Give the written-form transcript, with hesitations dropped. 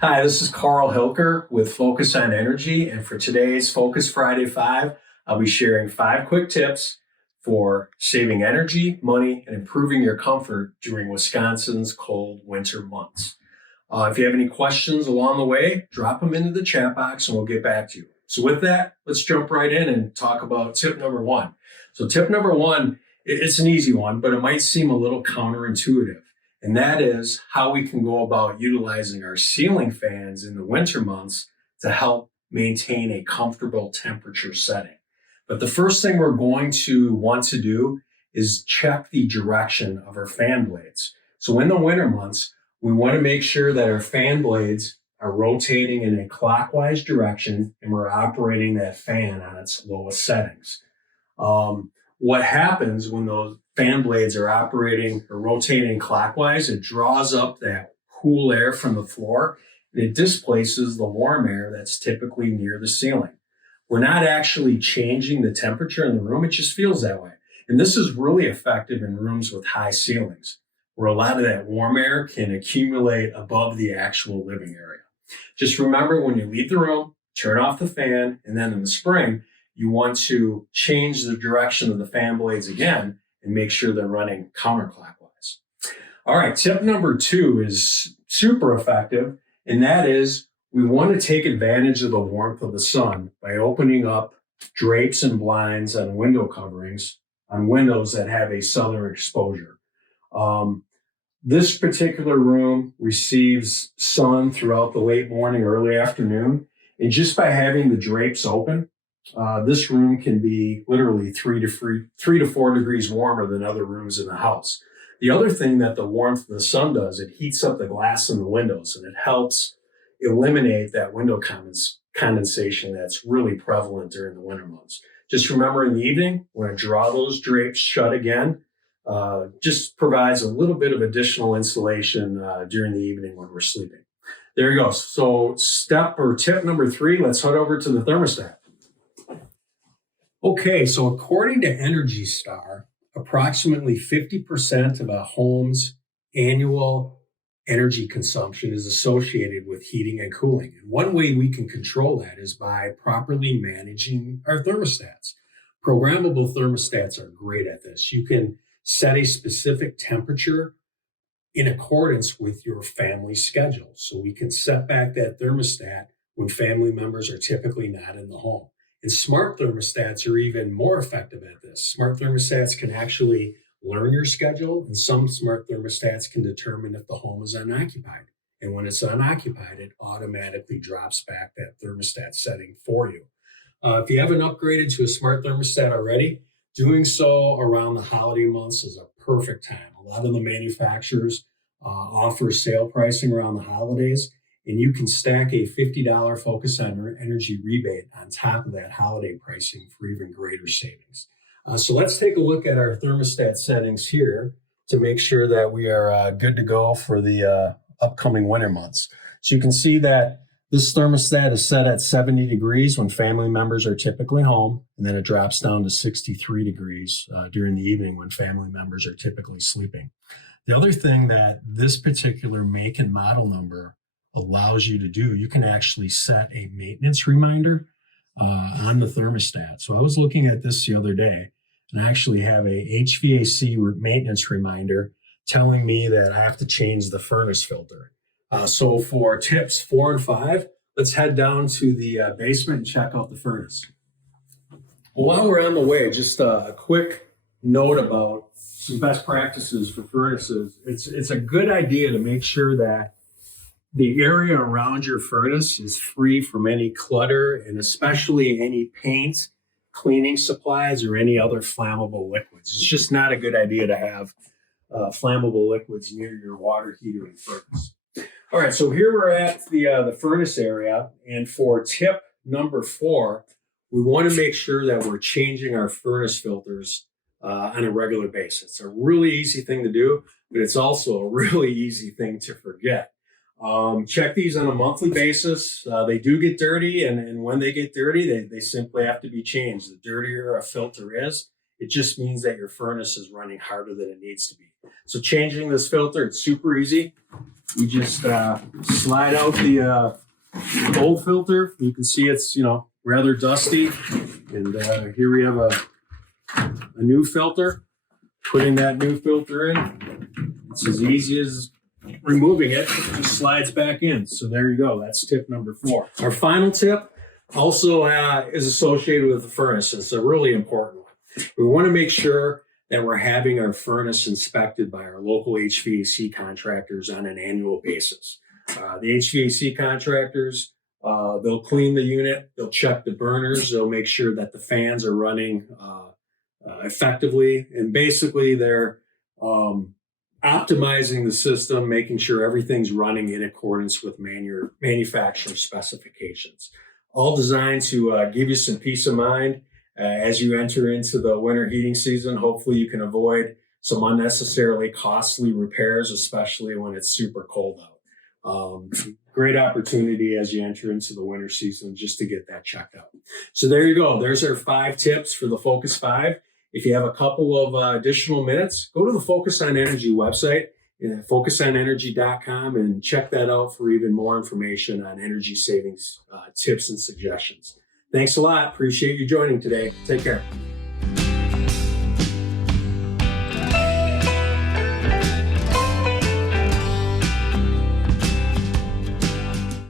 Hi, this is Carl Hilker with Focus on Energy. And for today's Focus Friday 5, I'll be sharing 5 quick tips for saving energy, money, and improving your comfort during Wisconsin's cold winter months. If you have any questions along the way, drop them into the chat box and we'll get back to you. So, with that, let's jump right in and talk about tip number one. So, tip number one, it's an easy one, but it might seem a little counterintuitive. And that is how we can go about utilizing our ceiling fans in the winter months to help maintain a comfortable temperature setting. But the first thing we're going to want to do is check the direction of our fan blades. So in the winter months, we want to make sure that our fan blades are rotating in a clockwise direction and we're operating that fan on its lowest settings. What happens when those fan blades are operating or rotating clockwise, it draws up that cool air from the floor and it displaces the warm air that's typically near the ceiling. We're not actually changing the temperature in the room, it just feels that way. And this is really effective in rooms with high ceilings, where a lot of that warm air can accumulate above the actual living area. Just remember when you leave the room, turn off the fan, and then in the spring, you want to change the direction of the fan blades again and make sure they're running counterclockwise. All right, tip number 2 is super effective, and that is we want to take advantage of the warmth of the sun by opening up drapes and blinds on window coverings on windows that have a southern exposure. This particular room receives sun throughout the late morning, early afternoon, and just by having the drapes open, this room can be literally 3 to 4 degrees warmer than other rooms in the house. The other thing that the warmth of the sun does, it heats up the glass in the windows and it helps eliminate that window condensation that's really prevalent during the winter months. Just remember in the evening, when I draw those drapes shut again, just provides a little bit of additional insulation during the evening when we're sleeping. There you go. So tip number 3, let's head over to the thermostat. Okay, so according to Energy Star, approximately 50% of a home's annual energy consumption is associated with heating and cooling. And one way we can control that is by properly managing our thermostats. Programmable thermostats are great at this. You can set a specific temperature in accordance with your family schedule. So we can set back that thermostat when family members are typically not in the home. And smart thermostats are even more effective at this. Smart thermostats can actually learn your schedule, and some smart thermostats can determine if the home is unoccupied. And when it's unoccupied, it automatically drops back that thermostat setting for you. If you haven't upgraded to a smart thermostat already, doing so around the holiday months is a perfect time. A lot of the manufacturers offer sale pricing around the holidays, and you can stack a $50 Focus on Energy rebate on top of that holiday pricing for even greater savings. So let's take a look at our thermostat settings here to make sure that we are good to go for the upcoming winter months. So you can see that this thermostat is set at 70 degrees when family members are typically home, and then it drops down to 63 degrees during the evening when family members are typically sleeping. The other thing that this particular make and model number allows you to do, you can actually set a maintenance reminder on the thermostat. So I was looking at this the other day, and I actually have a HVAC maintenance reminder telling me that I have to change the furnace filter. So for tips 4 and 5, let's head down to the basement and check out the furnace. While we're on the way, just a quick note about some best practices for furnaces. It's a good idea to make sure that the area around your furnace is free from any clutter and especially any paint, cleaning supplies, or any other flammable liquids. It's just not a good idea to have flammable liquids near your water heater and furnace. All right, so here we're at the furnace area, and for tip number 4, we want to make sure that we're changing our furnace filters on a regular basis. It's a really easy thing to do, but it's also a really easy thing to forget. Check these on a monthly basis. They do get dirty, and when they get dirty, they simply have to be changed. The dirtier a filter is, it just means that your furnace is running harder than it needs to be. So changing this filter, it's super easy. We just slide out the old filter. You can see it's, rather dusty. And here we have a new filter. Putting that new filter in, it's as easy as removing it. It just slides back in. So there you go. That's tip number 4. Our final tip also is associated with the furnace. It's a really important one. We want to make sure that we're having our furnace inspected by our local HVAC contractors on an annual basis. The HVAC contractors, they'll clean the unit, they'll check the burners, they'll make sure that the fans are running effectively, and basically they're optimizing the system, making sure everything's running in accordance with manufacturer specifications. All designed to give you some peace of mind as you enter into the winter heating season. Hopefully you can avoid some unnecessarily costly repairs, especially when it's super cold out. Great opportunity as you enter into the winter season just to get that checked out. So there you go. There's our 5 tips for the Focus 5. If you have a couple of additional minutes, go to the Focus on Energy website, focusonenergy.com, and check that out for even more information on energy savings tips and suggestions. Thanks a lot. Appreciate you joining today. Take care.